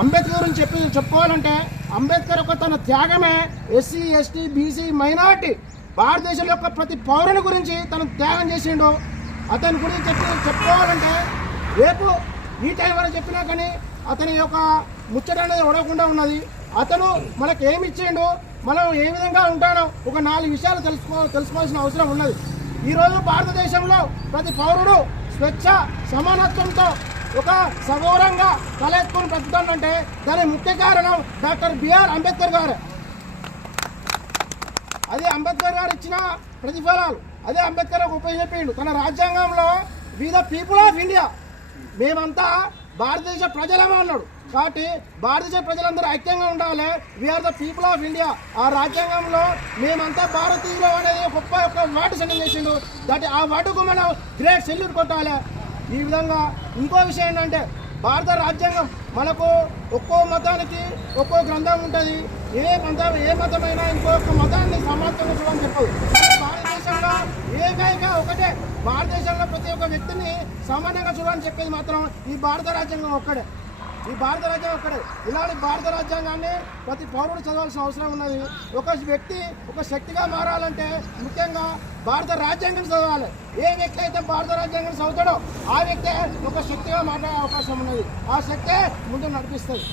అంబేద్కర్ గురించి చెప్పి చెప్పుకోవాలంటే అంబేద్కర్ యొక్క తన త్యాగమే SC ST BC minority Bharatadesam యొక్క ప్రతి పౌరుని గురించి తను త్యాగం చేసిండు. అతని గురించి చెప్పి చెప్పుకోవాలంటే రేపు ఈ టైం వరకు చెప్పినా కానీ అతని యొక్క ముచ్చట అనేది ఒడవకుండా ఉన్నది. అతను మనకు ఏమి ఇచ్చిండు మనం ఏ విధంగా ఉంటానో ఒక నాలుగు విషయాలు తెలుసుకో తెలుసుకోవాల్సిన అవసరం ఉన్నది. ఈరోజు భారతదేశంలో ప్రతి పౌరుడు స్వేచ్ఛ సమానత్వంతో ఒక సగోరంగా తలెత్తుకుని బ్రతుకుతానంటే దాని ముఖ్య కారణం డాక్టర్ బిఆర్ అంబేద్కర్ గారు. అదే అంబేద్కర్ గారు ఇచ్చిన ప్రతిఫలాలు. అదే అంబేద్కర్ ఒక తన రాజ్యాంగంలో we the people of India. మేమంతా భారతదేశ ప్రజలమే అన్నాడు కాబట్టి భారతదేశ ప్రజలందరూ ఐక్యంగా ఉండాలి. We are the people of India ఆ రాజ్యాంగంలో మేమంతా భారతీయులు అనేది గొప్ప యొక్క వాటు సెంటర్ చేసిండు. దాటి ఆ వాటుకు మనం గ్రేట్ సెల్యూట్ కొట్టాలి. ఈ విధంగా ఇంకో విషయం ఏంటంటే భారత రాజ్యాంగం మనకు ఒక్కో మతానికి ఒక్కో గ్రంథం ఉంటుంది. ఏ మతం ఏ మతమైనా ఇంకొక మతాన్ని సమానంగా చెప్పదు. భారతదేశంలో ఏకైక ఒకటే. భారతదేశంలో ప్రతి ఒక్క వ్యక్తిని సమానంగా చూడాలని చెప్పేది మాత్రం ఈ భారత రాజ్యాంగం ఒక్కడే. ఈ భారత రాజ్యాంగం ఒక్కడే ఇలాంటి భారత రాజ్యాంగాన్ని ప్రతి పౌరుడు చదవాల్సిన అవసరం ఉన్నది. ఒక వ్యక్తి ఒక శక్తిగా మారాలంటే ముఖ్యంగా భారత రాజ్యాంగం చదవాలి. ఏ వ్యక్తి అయితే భారత రాజ్యాంగం చదువుతాడో ఆ వ్యక్తే ఒక శక్తిగా మాట్లాడే అవకాశం ఉన్నది. ఆ శక్తే ముందు నడిపిస్తుంది.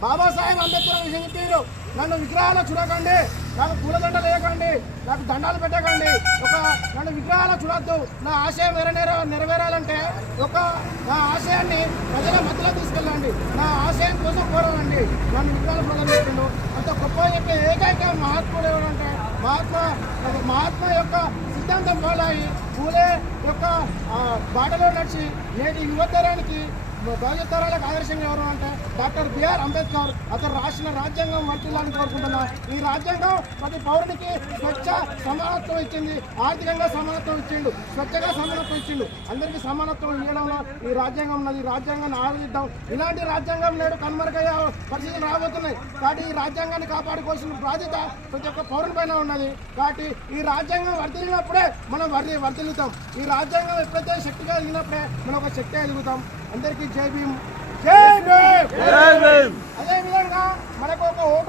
బాబాసాహెబ్ అంబేద్కర్ విషయం చెప్పారు నన్ను విగ్రహాలు చూడకండి నాకు పూలదండ లేకండి నాకు దండాలు పెట్టకండి. ఒక నన్ను విగ్రహాలు చూడొద్దు. నా ఆశయం నెరవేర నెరవేర నా ఆశయాన్ని ప్రజల మధ్యలో తీసుకెళ్ళండి. నా ఆశయం కోసం కోరాలండి నన్ను విగ్రహాలు ప్రజలు అంత గొప్ప చెప్పే ఏకైక మహాత్ముడు ఎవరంటే మహాత్మా ఒక మహాత్మా యొక్క సిద్ధాంతం పోలాయి పూలే యొక్క బాటలో నడిచి నేటి యువతరానికి భవిష్యత్ తరాలకు ఆదర్శంగా ఎవరు అంటే డాక్టర్ బిఆర్ అంబేద్కర్. అతను రాసిన రాజ్యాంగం వర్తిల్లాలని కోరుకుంటున్నా. ఈ రాజ్యాంగం ప్రతి పౌరునికి స్వచ్ఛ సమానత్వం ఇచ్చింది. ఆర్థికంగా సమానత్వం ఇచ్చిండు. స్వచ్ఛగా సమానత్వం ఇచ్చిండు. అందరికీ సమానత్వం ఇవ్వడంలో ఈ రాజ్యాంగం ఉన్నది. ఈ రాజ్యాంగాన్ని ఆలోచిద్దాం ఇలాంటి రాజ్యాంగం నేడు కనుమరుగయ్యే పరిస్థితులు రాబోతున్నాయి. కాబట్టి ఈ రాజ్యాంగాన్ని కాపాడుకోవాల్సిన బాధ్యత ప్రతి ఒక్క పౌరుని పైన ఉన్నది. కాబట్టి ఈ రాజ్యాంగం వర్తిల్లినప్పుడే మనం వర్తి వర్ధిల్లుతాం. ఈ రాజ్యాంగం ఎప్పుడైతే శక్తిగా కలిగినప్పుడే మనం ఒక శక్తి ఎదుగుతాం. అందరికీ జై భీమ్. జై భీమ్. అదే విధంగా మనకు ఒక